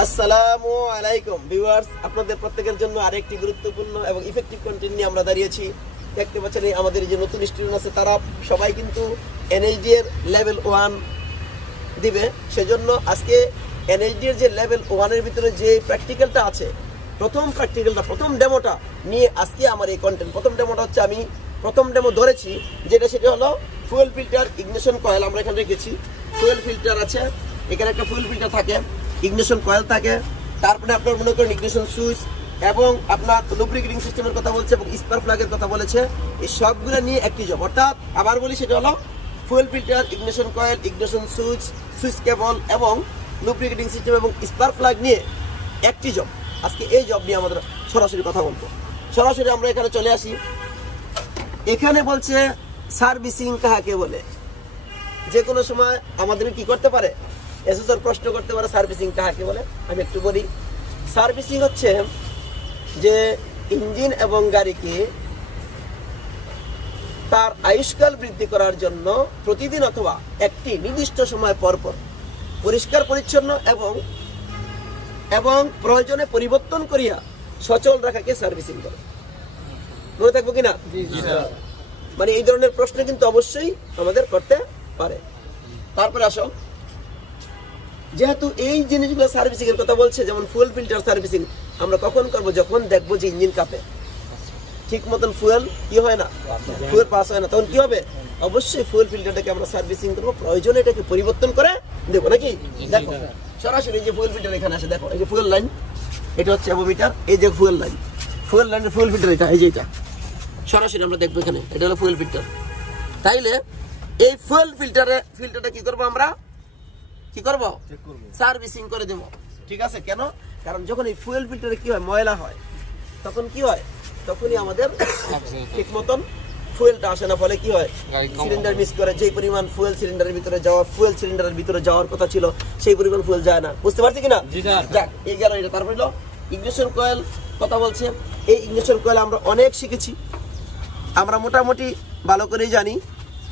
আসসালামু আলাইকুম ভিউয়ার্স, আপনাদের প্রত্যেকের জন্য আরেকটি গুরুত্বপূর্ণ এবং ইফেক্টিভ কন্টেন্ট নিয়ে আমরা দাঁড়িয়েছি। দেখতে পাচ্ছেন আমাদের যে নতুন স্টুডেন্ট আছে তারা সবাই কিন্তু এনএইচডি এর লেভেল 1 দিবে। সেজন্য আজকে এনএইচডি এর যে লেভেল 1 এর ভিতরে যে প্র্যাকটিক্যালটা আছে, প্রথম ডেমোটা নিয়ে আজকে আমার এই কন্টেন্ট। প্রথম ডেমোটা হচ্ছে আমি প্রথম ডেমো ধরেছি, সেটা হলো ফুয়েল ফিল্টার ইগনিশন কয়েল। আমরা এখানে রেখেছি ফুয়েল ফিল্টার আছে, এখানে একটা ফুয়েল ফিল্টার থাকে, ইগনিশন কয়েল থাকে, তারপরে আপনার মনে করেন ইগনিশন সুইচ এবং আপনার লুব্রিকেটিং সিস্টেমের কথা বলছে এবং স্পার্ক প্লাগের কথা বলেছে। এই সবগুলো নিয়ে একটি জব, অর্থাৎ আবার বলি সেটা হলো fuel filter, ignition coil, ignition switch cable এবং লুব্রিকেটিং সিস্টেম এবং স্পার্ক প্লাগ নিয়ে একটি জব। আজকে এই জব নিয়ে আমাদের সরাসরি কথা বলবো। সরাসরি আমরা এখানে চলে আসি। এখানে বলছে সার্ভিসিং কাহাকে বলে। যে কোনো সময় আমাদের কি করতে পারে, এসএসআর প্রশ্ন করতে পারে সার্ভিসিং কাহাকে বলে। আমি একটু বলি, সার্ভিসিং হচ্ছে যে ইঞ্জিন এবং গাড়িকে তার আয়ুষ্কাল বৃদ্ধি করার জন্য প্রতিদিন অথবা একটি নির্দিষ্ট সময় পর পর পরিষ্কার পরিচ্ছন্ন এবং প্রয়োজনে পরিবর্তন করিয়া সচল রাখাকে সার্ভিসিং বলে। মনে থাকবো কিনা? মানে এই ধরনের প্রশ্ন কিন্তু অবশ্যই আমাদের করতে পারে। তারপরে আসো, যেহেতু এই জিনিসগুলো সার্ভিসিং এর কথা বলছে, যেমন ফুয়েল ফিল্টার সার্ভিসিং আমরা কখন করব, যখন দেখবো যে ইঞ্জিন কাঁপে, ঠিক মতন ফুয়েল কি হয় না, ফুয়েল পাস হয় না, তখন কি হবে, অবশ্যই ফুয়েল ফিল্টারটাকে আমরা সার্ভিসিং করবো, প্রয়োজনে এটাকে পরিবর্তন করে দেবো নাকি। দেখো সরাসরি এই যে ফুয়েল ফিল্টার এখানে আসে, দেখো এই যে ফুয়েল লাইন, এটা হচ্ছে অ্যাবোমিটার, এই যে ফুয়েল লাইনের ফুয়েল ফিল্টার এটা, এই যে এটা সরাসরি আমরা দেখবো এখানে, এটা হলো ফুয়েল ফিল্টার। তাইলে এই ফুয়েল ফিল্টারটা কি করবো, আমরা কি করবো, সার্ভিসিং করে দেবো। ঠিক আছে, কেন? কারণ যখন এই ফুয়েল ফিল্টারে কি হয়, ময়লা হয়, তখন কি হয়, তখনই আমাদের ঠিক মতন ফুয়েলটা আসে না, ফলে কি হয়, সিলিন্ডার মিস করে। যে পরিমাণ ফুয়েল সিলিন্ডারের ভিতরে যাওয়ার কথা ছিল সেই পরিমাণ ফুয়েল যায় না। বুঝতে পারছি কিনা? যাক, এই গেল এটা। তারপরে হলো ইগনিশন কয়েল কথা বলছে। এই ইগনিশন কয়েল আমরা অনেক শিখেছি, আমরা মোটামুটি ভালো করেই জানি।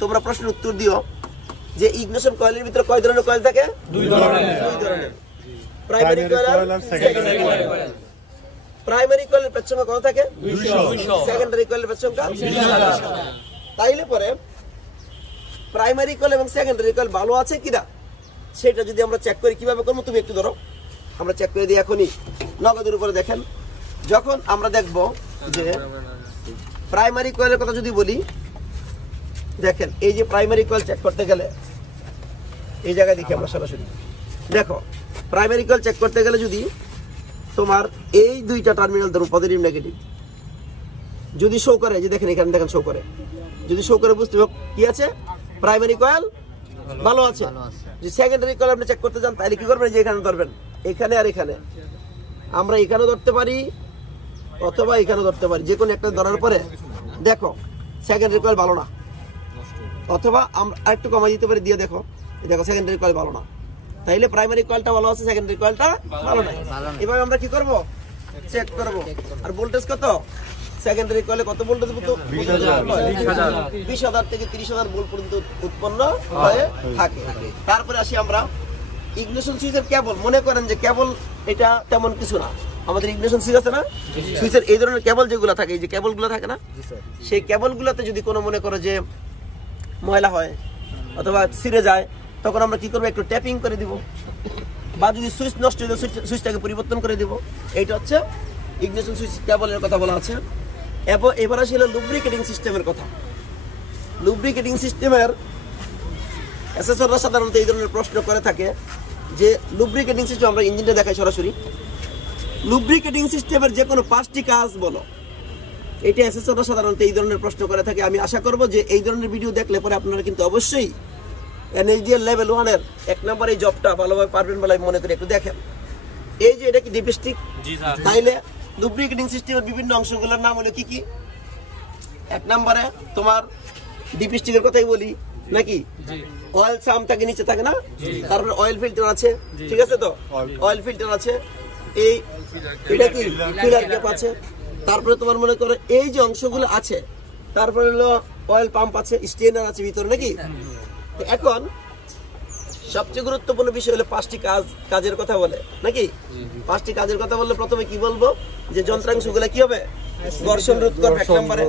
তোমরা প্রশ্নের উত্তর দিও যে ইগনিশন কয়েলের ভিতরে কয় ধরনের কয়েল থাকে? দুই ধরনের। প্রাইমারি কয়েল আর সেকেন্ডারি কয়েল। প্রাইমারি কয়েলের পেছনে কত থাকে? 200। সেকেন্ডারি কয়েলের পেছনে 200। তাইলে পরে প্রাইমারি কয়েল এবং সেকেন্ডারি কয়েল ভালো আছে কিনা সেটা যদি আমরা চেক করি, কিভাবে করবো তুমি একটু ধরো, আমরা চেক করে দিই এখনই নগদের উপরে। দেখেন, যখন আমরা দেখব যে প্রাইমারি কয়েলের কথা যদি বলি, দেখেন এই যে প্রাইমারি কয়েল চেক করতে গেলে এই জায়গায় দেখি আমরা সরাসরি দেখো, প্রাইমারি কয়েল চেক করতে গেলে যদি তোমার এই দুইটা টার্মিনাল ধরো, পজিটিভ নেগেটিভ, যদি শো করে, যে দেখেন এখানে দেখেন শো করে, যদি শো করে বুঝতে হবে কি আছে, প্রাইমারি কয়েল ভালো আছে। যদি সেকেন্ডারি কয়েল আপনি চেক করতে যান তাহলে কি করবেন, যে এখানে ধরবেন, এখানে আর এখানে, আমরা এখানে ধরতে পারি অথবা এখানে ধরতে পারি, যে কোনো একটা ধরার পরে দেখো সেকেন্ডারি কয়েল ভালো না, অথবা আমরা আরেকটু কমাই দিতে পারি, দিয়ে দেখো সেকেন্ডারি কয়েল ভালো না। তাইলে প্রাইমারি কয়েলটা ভালো আছে, সেকেন্ডারি কয়েলটা ভালো না। এভাবে আমরা কি করব, চেক করব। আর ভোল্টেজ কত, সেকেন্ডারি কয়েলে কত ভোল্টেজ, 20,000 থেকে 30,000 ভোল্ট পর্যন্ত উৎপন্ন হয়ে থাকে। তারপরে আসি আমরা ইগনিশন সুইচের কেবল। মনে করেন যে কেবল এটা তেমন কিছু না, আমাদের ইগনিশন সুইচ আছে না, সুইচের এই ধরনের কেবল যেগুলো থাকে, এই যে কেবলগুলো থাকে না, সেই কেবলগুলোতে যদি কোনো মনে করো যে ময়লা হয় অথবা ছিঁড়ে যায়, তখন আমরা কি করবো, একটু ট্যাপিং করে দিব, বা যদি সুইচ নষ্ট হয়ে যায় সুইচটাকে পরিবর্তন করে দিব। এইটা হচ্ছে ইগনিশন সুইচ কেবলের কথা বলা আছে। এবং এবার আসলে লুব্রিকেটিং সিস্টেমের কথা। লুব্রিকেটিং সিস্টেমের এসএসআররা সাধারণত এই ধরনের প্রশ্ন করে থাকে যে লুব্রিকেটিং সিস্টেম, আমরা ইঞ্জিনটা দেখাই সরাসরি, লুব্রিকেটিং সিস্টেমের যে কোনো 5টি কাজ বলো, এটা এসএসআররা সাধারণত এই ধরনের প্রশ্ন করে থাকে। আমি আশা করব যে এই ধরনের ভিডিও দেখলে পরে আপনারা কিন্তু অবশ্যই এনএইচডি এর লেভেল 1 এর 1 নম্বর এই জবটা ভালোভাবে পারবেন বলে আমি মনে করি। একটু দেখেন, এই যে এটা কি ডিপস্টিক, তাইলে লুব্রিকেটিং সিস্টেমের বিভিন্ন অংশগুলোর নাম হলো কি কি? 1 নম্বরে তোমার ডিপস্টিকের কথাই বলি নাকি, অয়েল সাম থাকে, নিচে থাকে না, তারপরে অয়েল ফিল্টার আছে, ঠিক আছে তো, অয়েল ফিল্টার আছে, এই এটা কি ফিলার ক্যাপ আছে, তারপরে তোমার মনে করো এই যে অংশগুলো আছে, তারপরে হলো অয়েল পাম্প আছে, স্টেনার আছে ভিতরে নাকি। এখন সবচেয়ে গুরুত্বপূর্ণ বিষয় হলো 5টি কাজের কথা বলে নাকি? 5টি কাজের কথা বললে প্রথমে কি বলবো, যে যন্ত্রাংশগুলো কি হবে, ঘর্ষণ রোধ করবে 1 নম্বরে।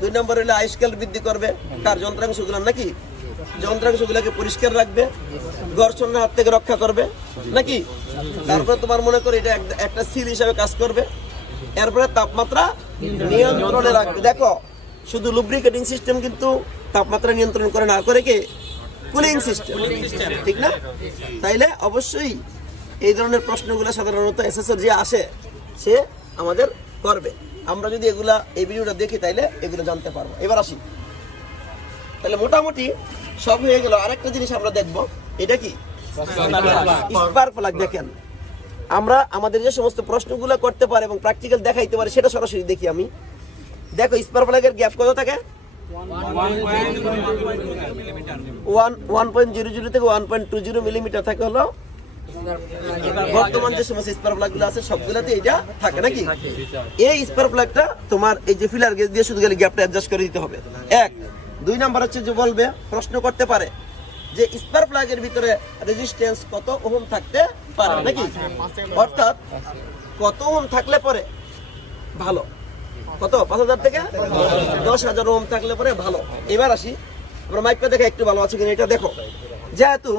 2 নম্বরে হলো আয়ুষ্কাল বৃদ্ধি করবে কার, যন্ত্রাংশগুলো নাকি? যন্ত্রাংশগুলোকে পরিষ্কার রাখবে, ঘর্ষণের হাত থেকে রক্ষা করবে নাকি? তারপরে তোমার মনে করো এটা একটা সিল হিসাবে কাজ করবে। এরপরে তাপমাত্রা নিয়ন্ত্রণে রাখবে। দেখো শুধু লুব্রিকেটিং সিস্টেম কিন্তু তাপমাত্রা নিয়ন্ত্রণ করে না, করে কি? কুলিং সিস্টেম, ঠিক না? তাইলে অবশ্যই এই ধরনের প্রশ্নগুলো সাধারণত এসএসএর যে আসে সে আমাদের করবে। আমরা যদি এগুলা এই ভিডিওটা দেখি তাইলে এগুলো জানতে পারবো। এবার আসি, তাহলে মোটামুটি সব হয়ে গেল। আরেকটা জিনিস আমরা দেখবো, এটা কি? Spark plug. দেখেন আমরা আমাদের যে সমস্ত প্রশ্নগুলো করতে পারে এবং প্র্যাকটিক্যাল দেখাইতে পারে সেটা সরাসরি দেখি আমি। দেখো স্পার্ক প্লাগের গ্যাপ কত থাকে? 1.00 থেকে 1.20 মিলিমিটার থাকে হলো বর্তমান যে সমস্ত স্পার্ক প্লাগ গুলো আছে সবগুলোতে এটা থাকে নাকি? এই স্পার্ক প্লাগটা তোমার এই যে ফিলার গেজ দিয়ে শুধু গেলে গ্যাপটা অ্যাডজাস্ট করে দিতে হবে। 1 2 নাম্বার হচ্ছে যে বলবে, প্রশ্ন করতে পারে যে স্পার্ক প্লাগের ভিতরে রেজিস্ট্যান্স কত ওহম থাকতে পারে নাকি? অর্থাৎ কত ওহম থাকলে পরে ভালো, কত 5000 থেকে 10000 ওহম থাকলে পরে ভালো। এবার আসি, আমরা মাইকটা দেখে একটু ভালো আছে কিনা এটা দেখো। যেহেতু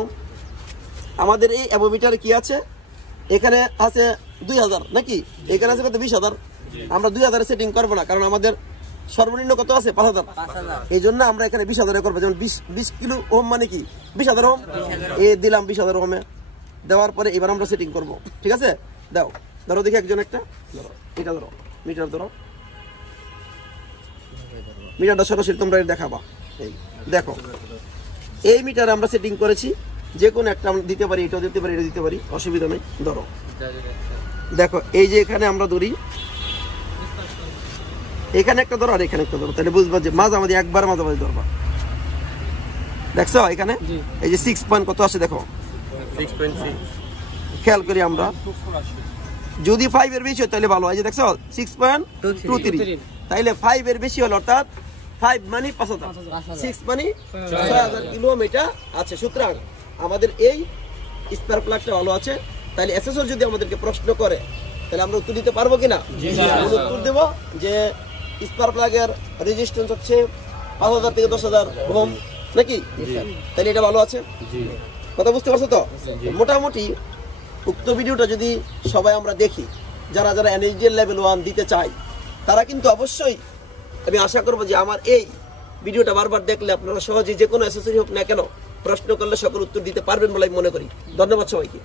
আমাদের এই অ্যামোমিটারে কি আছে, এখানে আছে 2000 নাকি, এখানে আছে কত 20000। আমরা 2000 সেটিং করবো না, কারণ আমাদের সর্বনিম্ন কত আছে 5000। এই জন্য আমরা এখানে 20000 করবো। যেমন 20 কিলো ওহম মানে কি 20000 ওহম, এ দিলাম 20000 ওহমে। দেওয়ার পরে এবার আমরা সেটিং করব, ঠিক আছে? দাও, ধরো দেখি একজন একটা ধরো, এটা ধরো, মিটার ধরো, মিটারটা সরাসরি তোমরা দেখাবা। এই দেখো এই মিটার আমরা সেটিং করেছি, যে কোনো একটা আমরা দিতে পারি, এটাও দিতে পারি, এটা দিতে পারি, অসুবিধা নেই। ধরো দেখো এই যে এখানে আমরা ধরি, এখানে একটা ধরো আর এখানে একটা ধরো, তাহলে বুঝবা যে মাঝামাঝি একবার মাঝামাঝি ধরবা। দেখছো এখানে এই যে 6 পয়েন্ট কত আসে দেখো, 6.6 খেয়াল করি আমরা। যদি 5 এর বেশি হয় তাহলে ভালো হয়, যে দেখছো 6.23, তাইলে 5 এর বেশি হলো, অর্থাৎ 5 মানে 5000, 6 মানে 6000 কিলোমিটার আছে। সুতরাং আমাদের এই স্পার্ক প্লাগটা ভালো আছে। তাহলে এসএসআর যদি আমাদেরকে প্রশ্ন করে তাহলে আমরা উত্তর দিতে পারবো কিনা? উত্তর দেব যে স্পার্ক প্লাগের রেজিস্ট্যান্স হচ্ছে 5000 থেকে 10000 ওহম নাকি? তাহলে এটা ভালো আছে, কথা বুঝতে পারছো তো? মোটামুটি উক্ত ভিডিওটা যদি সবাই আমরা দেখি, যারা যারা এনএসডিএল লেভেল 1 দিতে চাই তারা কিন্তু অবশ্যই, আমি আশা করবো যে আমার এই ভিডিওটা বারবার দেখলে আপনারা সহজেই যে কোনো অ্যাসেসরি হোক না কেন প্রশ্ন করলে সকল উত্তর দিতে পারবেন বলে আমি মনে করি। ধন্যবাদ সবাইকে।